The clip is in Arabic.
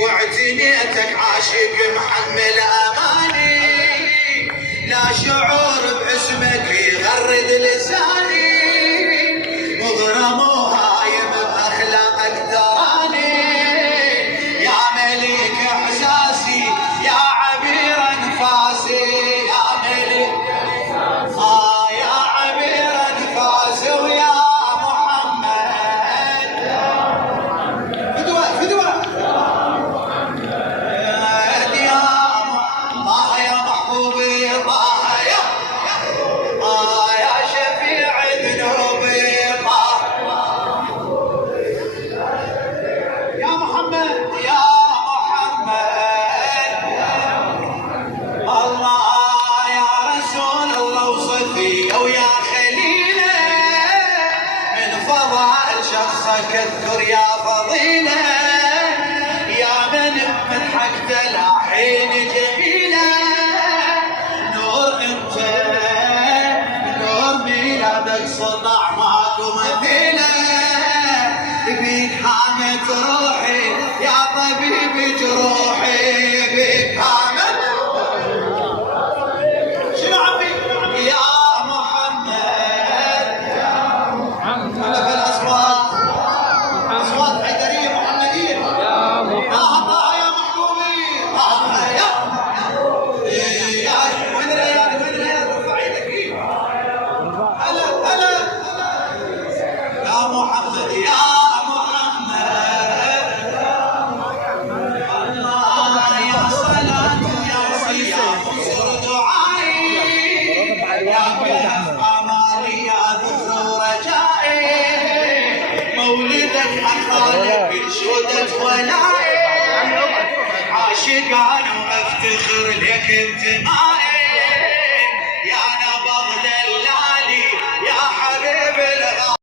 واعتنيتك عاشق محمل اماني، لا شعور باسمك يغرد لساني، مغرم وهايم باخلاقك تراني، يا مليك احساسي يا عبير انفاسي، يا مليك يا عبير انفاسي ويا كثر يا فضيلة، يا من مدحك تلاحين جميلة، نور انت نور ميلادك سطع ماكو مثيلة، بيك حامت روحي يا طبيب جروحي، بيك حامت شنو عمي يا محمد على بالاصوات حيدريه محمديه طه يا محبوبي طه يا وين الريال ارفع ايدك هلا هلا يا محمد يا محمد الله يا صلاة يا صيام انصر دعائي، يا كهف قمري يا ذكر رجائي، مولدك حقالك بنشودة ولائي، عاشقان وافتخر لك انت